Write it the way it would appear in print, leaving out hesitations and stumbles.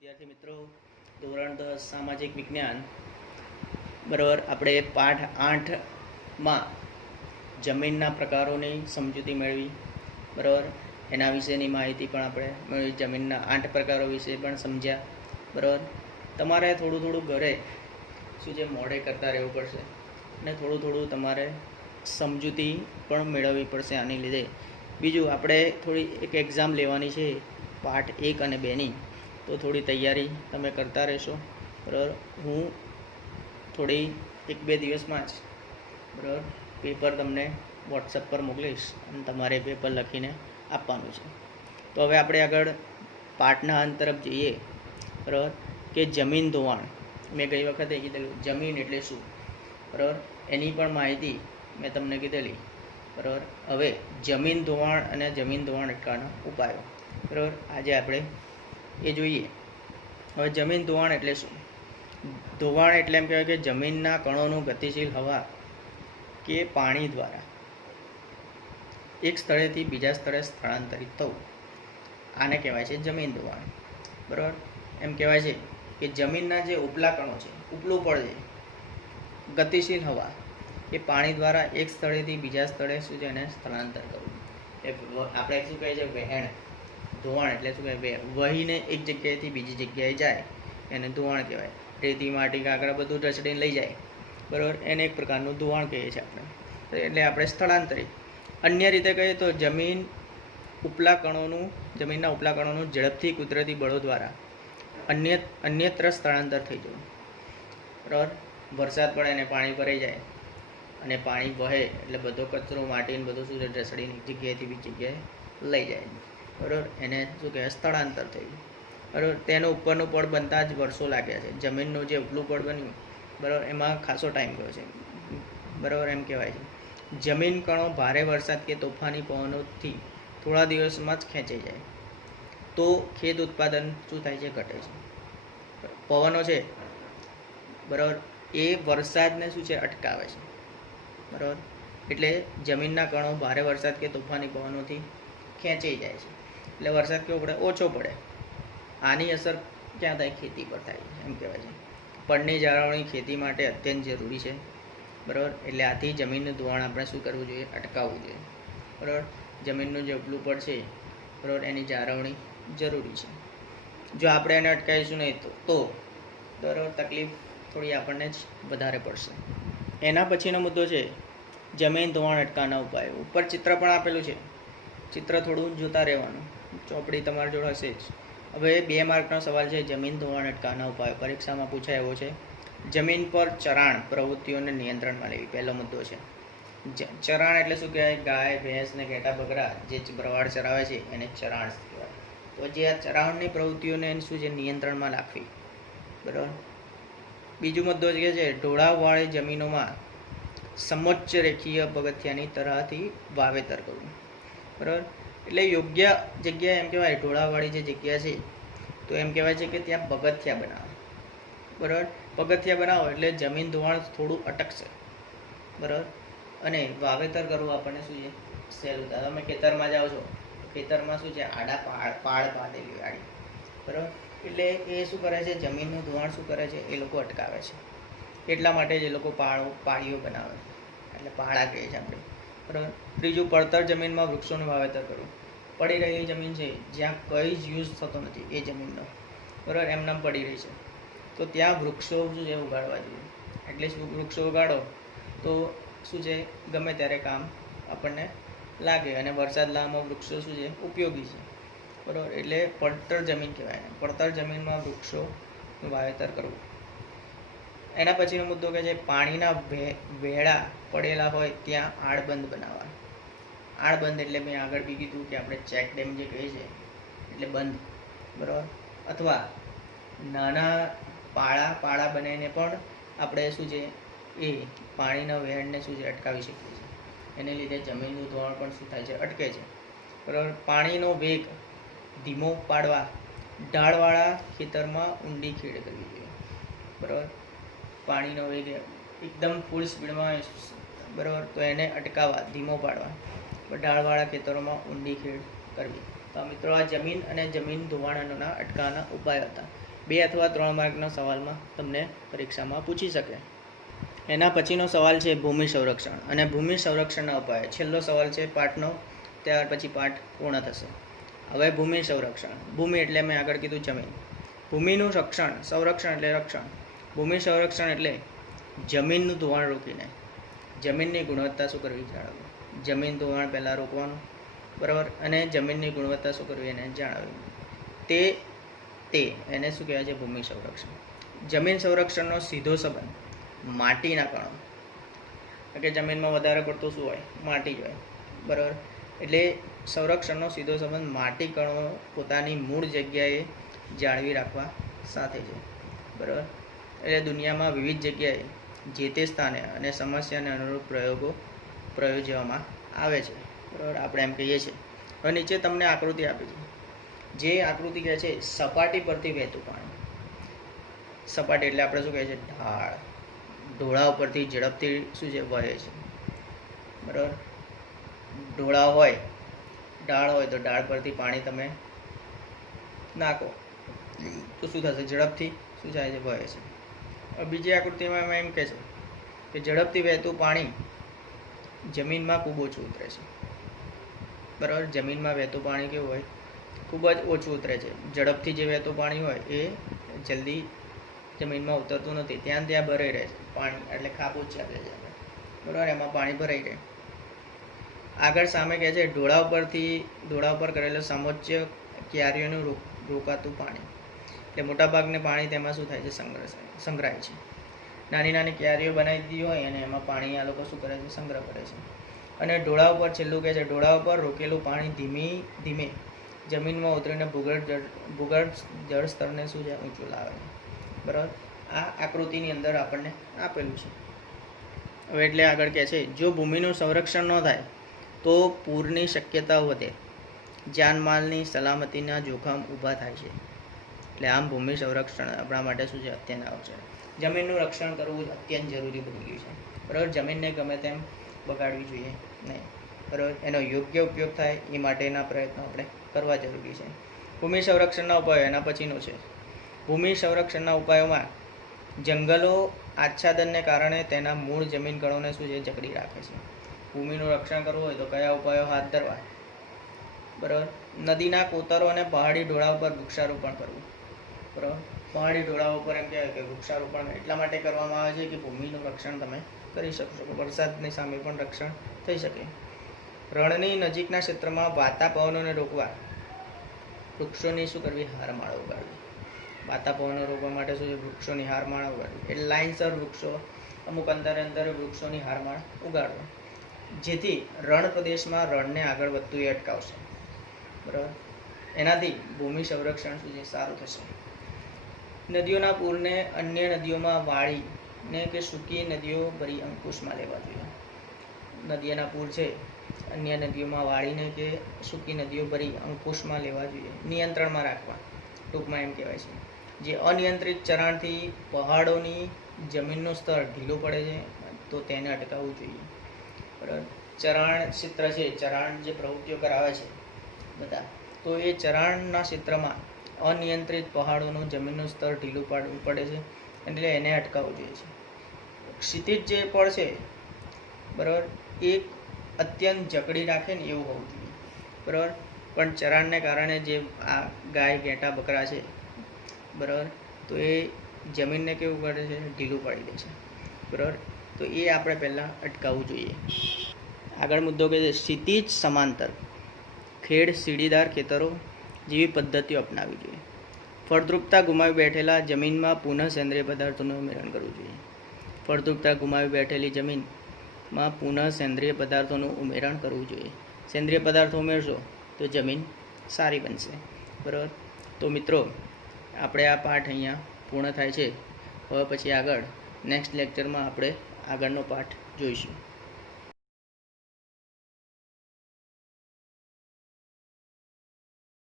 વિદ્યાર્થી મિત્રો, ધોરણ 10 સામાજિક વિજ્ઞાન બરાબર. આપણે પાઠ 8માં જમીનના પ્રકારોની સમજૂતી મેળવી બરાબર. એના વિશેની માહિતી પણ આપણે મેળવી. જમીનના 8 પ્રકારો વિશે પણ સમજ્યા બરાબર. તમારે થોડું થોડું ઘરે શું છે મોડે કરતા રહેવું પડશે અને થોડું થોડું તમારે સમજૂતી પણ મેળવવી પડશે આની લીધે. બીજું, આપણે થોડી એક એક્ઝામ લેવાની છે પાર્ટ 1 અને 2ની, તો થોડી તૈયારી તમે કરતા રહેશો બરાબર. હું થોડી 1-2 દિવસમાં જ બરાબર પેપર તમને વોટ્સઅપ પર મોકલીશ અને તમારે પેપર લખીને આપવાનું છે. તો હવે આપણે આગળ પાઠના અંત તરફ જઈએ બરાબર. કે જમીન ધોવાણ, મેં ગઈ વખતે કીધેલું જમીન એટલે શું બરાબર, એની પણ માહિતી મેં તમને કીધેલી બરાબર. હવે જમીન ધોવાણ અને જમીન ધોવાણ અટકાવવાના ઉપાયો બરાબર, આજે આપણે એ જોઈએ. હવે જમીન ધોવાણ એટલે શું? ધોવાણ એટલે એમ કહેવાય કે જમીનના કણોનું ગતિશીલ હવા કે પાણી દ્વારા એક સ્થળેથી બીજા સ્થળે સ્થળાંતરિત થવું, આને કહેવાય છે જમીન ધોવાણ બરાબર. એમ કહેવાય છે કે જમીનના જે ઉપલા કણો છે, ઉપલું પડ છે, ગતિશીલ હવા એ પાણી દ્વારા એક સ્થળેથી બીજા સ્થળે શું છે એને સ્થળાંતર કરવું. એ આપણે શું કહે છે વહેણ. ધોવાણ એટલે શું કહેવાય? વહીને એક જગ્યાએથી બીજી જગ્યાએ જાય એને ધોવાણ કહેવાય. રેતી માટી કાંકરા બધું રચડીને લઈ જાય બરાબર, એને એક પ્રકારનું ધોવાણ કહીએ છીએ આપણે. એટલે આપણે સ્થળાંતરિત. અન્ય રીતે કહીએ તો જમીનના ઉપલા કણોનું ઝડપથી કુદરતી બળો દ્વારા અન્યત્ર સ્થળાંતર થઈ જવું બરાબર. વરસાદ પડે અને પાણી ભરાઈ જાય અને પાણી વહે એટલે બધો કચરો માટીને બધું શું રસડીને એક જગ્યાએથી બીજી જગ્યાએ લઈ જાય બરાબર, એને શું કહેવાય? સ્થળાંતર થયું બરાબર. તેનું ઉપરનું પડ બનતા જ વર્ષો લાગ્યા છે. જમીનનું જે ઉપલું પડ બન્યું બરાબર, એમાં ખાસો ટાઈમ ગયો છે બરાબર. એમ કહેવાય છે જમીન કણો ભારે વરસાદ કે તોફાની પવનોથી થોડા દિવસમાં જ ખેંચાઈ જાય તો ખેત ઉત્પાદન શું થાય છે? ઘટે છે. પવનો છે બરાબર, એ વરસાદને શું છે? અટકાવે છે બરાબર. એટલે જમીનના કણો ભારે વરસાદ કે તોફાની પવનોથી ખેંચાઈ જાય છે એટલે વરસાદ કેવો પડે? ઓછો પડે. આની અસર ક્યાં થાય? ખેતી પર થાય છે. એમ કહેવાય છે પડની જાળવણી ખેતી માટે અત્યંત જરૂરી છે બરાબર. એટલે આથી જમીનનું ધોવાણ આપણે શું કરવું જોઈએ? અટકાવવું જોઈએ બરાબર. જમીનનું જે ઉપલું પડ છે બરાબર, એની જાળવણી જરૂરી છે. જો આપણે એને અટકાવીશું નહીં તો બરાબર તકલીફ થોડી આપણને જ વધારે પડશે. એના પછીનો મુદ્દો છે જમીન ધોવાણ અટકાવવાના ઉપાયો. ઉપર ચિત્ર પણ આપેલું છે, ચિત્ર થોડું જોતા રહેવાનું. ચોપડી તમારી જોડે હશે જ. હવે 2 માર્કનો સવાલ છે જમીન ધોવાણ અટકાવવાના ઉપાયો. પરીક્ષામાં પૂછાય એવો છે. જમીન પર ચરાણ પ્રવૃત્તિઓને નિયંત્રણમાં લેવી, પહેલો મુદ્દો છે. ચરાણ એટલે શું કહેવાય? ગાય ભેંસ ને ઘેટા બકરા જે ભરવાડ ચરાવે છે એને ચરાણ કહેવાય. તો જે આ ચરાણની પ્રવૃત્તિઓને શું છે? નિયંત્રણમાં રાખવી બરાબર. બીજો મુદ્દો છે ઢોળાવવાળી જમીનોમાં સમોચ્ચ રેખીય પગથિયાની તરહથી વાવેતર કરવું બરાબર. એટલે યોગ્ય જગ્યાએ એમ કહેવાય ઢોળાવવાળી જે જગ્યા છે તો એમ કહેવાય છે કે ત્યાં પગથિયા બનાવો બરાબર. પગથિયા બનાવો એટલે જમીન ધોવાણ થોડું અટકશે બરાબર. અને વાવેતર કરવું આપણને શું છે? સહેલું થાય. તમે ખેતરમાં જાઓ છો, ખેતરમાં શું છે? આડા પાળ પાડેલી આડી બરાબર. એટલે એ શું કરે છે? જમીનનું ધોવાણ શું કરે છે? એ લોકો અટકાવે છે. એટલા માટે જ એ લોકો પાળીઓ બનાવે છે, એટલે પહાડા કહીએ છીએ આપણે બરાબર. ત્રીજું, પડતર જમીનમાં વૃક્ષોનું વાવેતર કરવું. પડી રહેલી જમીન છે જ્યાં કંઈ જ યુઝ થતો નથી એ જમીનનો બરાબર, એમનામ પડી રહી છે, તો ત્યાં વૃક્ષો શું છે? ઉગાડવા જોઈએ. એટલે શું? વૃક્ષો ઉગાડો તો શું છે? ગમે ત્યારે કામ આપણને લાગે અને વરસાદ લાવવામાં વૃક્ષો શું છે? ઉપયોગી છે બરાબર. એટલે પડતર જમીન કહેવાય. પડતર જમીનમાં વૃક્ષોનું વાવેતર કરવું. એના પછીનો મુદ્દો કે છે પાણીના વેળા પડેલા હોય ત્યાં આળબંધ બનાવવા. આળબંધ એટલે મેં આગળ બી કીધું કે આપણે ચેક ડેમ જે કહીએ છીએ એટલે બંધ બરાબર. અથવા નાના પાળા બનાવીને પણ આપણે શું છે એ પાણીના વહેણને શું છે? અટકાવી શકીએ છીએ. એને લીધે જમીનનું ધોવાણ પણ શું થાય છે? અટકે છે બરાબર. પાણીનો વેગ ધીમો પાડવા ઢાળવાળા ખેતરમાં ઊંડી ખેડ કરવી જોઈએ બરાબર. પાણીનો વેગ એકદમ ફૂલ સ્પીડમાં બરાબર, તો એને અટકાવવા, ધીમો પાડવા ઢાળવાળા ખેતરોમાં ઊંડી ખેડ કરવી. તો મિત્રો, આ જમીન અને જમીન ધોવાણના અટકાવવાના ઉપાય હતા. 2 અથવા 3 માર્કનો સવાલમાં તમને પરીક્ષામાં પૂછી શકે. એના પછીનો સવાલ છે ભૂમિ સંરક્ષણ અને ભૂમિ સંરક્ષણના ઉપાય. છેલ્લો સવાલ છે પાઠનો, ત્યાર પછી પાઠ પૂર્ણ થશે. હવે ભૂમિ સંરક્ષણ. ભૂમિ એટલે મેં આગળ કીધું જમીન. ભૂમિનું રક્ષણ, સંરક્ષણ એટલે રક્ષણ. ભૂમિ સંરક્ષણ એટલે જમીનનું ધોવાણ રોકીને જમીનની ગુણવત્તા શું કરવી જાળવવી. જમીન ધોવાણ પહેલાં રોકવાનું, બરાબર, અને જમીનની ગુણવત્તા શું કરવી એને જાળવવી. એને શું કહેવાય છે? ભૂમિ સંરક્ષણ. જમીન સંરક્ષણનો સીધો સંબંધ માટીના કણો, કે જમીનમાં વધારે પડતું શું હોય? માટી જ હોય, બરાબર. એટલે સંરક્ષણનો સીધો સંબંધ માટી કણો પોતાની મૂળ જગ્યાએ જાળવી રાખવા સાથે છે, બરાબર. એટલે દુનિયામાં વિવિધ જગ્યાએ જે તે સ્થાને અને સમસ્યાને અનુરૂપ પ્રયોજવામાં આવે છે, બરાબર. આપણે એમ કહીએ છીએ. હવે નીચે તમને આકૃતિ આપી છે. જે આકૃતિ કહે છે સપાટી પરથી વહેતું પાણી. સપાટી એટલે આપણે શું કહે છે? ઢાળ. ઢોળા ઉપરથી ઝડપથી શું છે? વહે છે, બરાબર. ઢોળા હોય, ઢાળ હોય, તો ઢાળ પરથી પાણી તમે નાખો તો શું થશે? ઝડપથી શું થાય છે? વહે છે. હવે બીજી આકૃતિમાં એમ કહે છે કે ઝડપથી વહેતું પાણી જમીનમાં ખૂબ ઓછું ઉતરે છે, બરાબર. જમીનમાં વહેતું પાણી કેવું હોય? ખૂબ જ ઓછું ઉતરે છે. ઝડપથી જે વહેતું પાણી હોય એ જલ્દી જમીનમાં ઉતરતું નથી, ત્યાં ભરાઈ રહે છે પાણી, એટલે ખાબોચ ચાલે છે, બરાબર. એમાં પાણી ભરાઈ રહે. આગળ સામે કહે છે ઢોળા ઉપર કરેલો સમોચ્ચ ક્યારીઓનું રોકાતું પાણી. એટલે મોટાભાગનું પાણી તેમાં શું થાય છે? સંગ્રહાય છે. નાની નાની ક્યારીઓ બનાવી દીધી હોય અને એમાં પાણી આ લોકો શું કરે છે? સંગ્રહ કરે છે. અને ઢોળા ઉપર છેલ્લું કહે છે ઢોળા ઉપર રોકેલું પાણી ધીમે ધીમે જમીનમાં ઉતરીને ભૂગર્ભ જળ સ્તરને શું છે? ઊંચું લાવે છે, બરાબર. આ આકૃતિની અંદર આપણને આપેલું છે. હવે એટલે આગળ કહે છે જો ભૂમિનું સંરક્ષણ ન થાય તો પૂરની શક્યતા વધે, જાનમાલની સલામતીના જોખમ ઊભા થાય છે. એટલે આમ ભૂમિ સંરક્ષણ આપણા માટે શું છે? અત્યંત આવશ્યક. જમીનનું રક્ષણ કરવું અત્યંત જરૂરી બની ગયું છે, બરાબર. જમીનને ગમે તેમ બગાડવી જોઈએ નહીં, બરાબર. એનો યોગ્ય ઉપયોગ થાય એ માટેના પ્રયત્નો આપણે કરવા જરૂરી છે. ભૂમિ સંરક્ષણના ઉપાયો એના પછીનો છે. ભૂમિ સંરક્ષણના ઉપાયોમાં જંગલો આચ્છાદનને કારણે તેના મૂળ જમીન કણોને શું છે? જકડી રાખે છે. ભૂમિનું રક્ષણ કરવું હોય તો કયા ઉપાયો હાથ ધરવા? બરાબર. નદીના કોતરો અને પહાડી ઢોળા ઉપર વૃક્ષારોપણ કરવું, બરાબર. પહાડી ઢોળા ઉપર એમ કહેવાય કે વૃક્ષારોપણ એટલા માટે કરવામાં આવે છે કે ભૂમિનું રક્ષણ તમે કરી શકશો, કે વરસાદની સામે પણ રક્ષણ થઈ શકે. રણની નજીકના ક્ષેત્રમાં વાતા પવનોને રોકવા વૃક્ષોની શું કરવી? હારમાળા ઉગાડવી. વાતા પવનો રોકવા માટે શું છે? વૃક્ષોની હારમાળા ઉગાડવી. એટલે લાઇનસર વૃક્ષો અમુક અંતરે વૃક્ષોની હારમાળા ઉગાડવા, જેથી રણ પ્રદેશમાં રણને આગળ વધતું એ અટકાવશે, બરાબર. એનાથી ભૂમિ સંરક્ષણ શું છે? સારું થશે. નદીઓના પૂરને અન્ય નદીઓમાં વાળીને કે સૂકી નદીઓ ભરી અંકુશમાં લેવા જોઈએ. નદીઓના પૂર છે અન્ય નદીઓમાં વાળીને કે સૂકી નદીઓ ભરી અંકુશમાં લેવા જોઈએ, નિયંત્રણમાં રાખવા, ટૂંકમાં એમ કહેવાય છે. જે અનિયંત્રિત ચરણથી પહાડોની જમીનનું સ્તર ઢીલું પડે છે તો તેને અટકાવવું જોઈએ, બરાબર. ચરાણ ક્ષેત્ર છે, ચરાણ જે પ્રવૃત્તિઓ કરાવે છે બધા, તો એ ચરાણના ક્ષેત્રમાં અનિયંત્રિત પહાડોનું જમીનનું સ્તર ઢીલું પડે છે, એટલે એને અટકાવવું જોઈએ છે. ક્ષિતિજ જે પડ છે, બરાબર, એ અત્યંત જકડી રાખે ને એવું હોવું જોઈએ, બરાબર. પણ ચરાણને કારણે જે આ ગાય ઘેટા બકરા છે, બરાબર, તો એ જમીનને કેવું કરે છે? ઢીલું પાડી દે છે, બરાબર. તો એ આપણે પહેલાં અટકાવવું જોઈએ. આગળ મુદ્દો કે છે ક્ષિતિજ સમાંતર ખેડ સીડીદાર ખેતરો જેવી પદ્ધતિઓ અપનાવવી જોઈએ. ફળદ્રુપતા ગુમાવી બેઠેલા જમીનમાં પુનઃ સેન્દ્રિય પદાર્થોનું ઉમેરણ કરવું જોઈએ. ફળદ્રુપતા ગુમાવી બેઠેલી જમીનમાં પુનઃ સેન્દ્રિય પદાર્થોનું ઉમેરણ કરવું જોઈએ. સેન્દ્રિય પદાર્થો ઉમેરશો તો જમીન સારી બનશે, બરાબર. તો મિત્રો, આપણે આ પાઠ અહીંયા પૂર્ણ થાય છે. હવે પછી આગળ નેક્સ્ટ લેક્ચરમાં આપણે આગળનો પાઠ જોઈશું.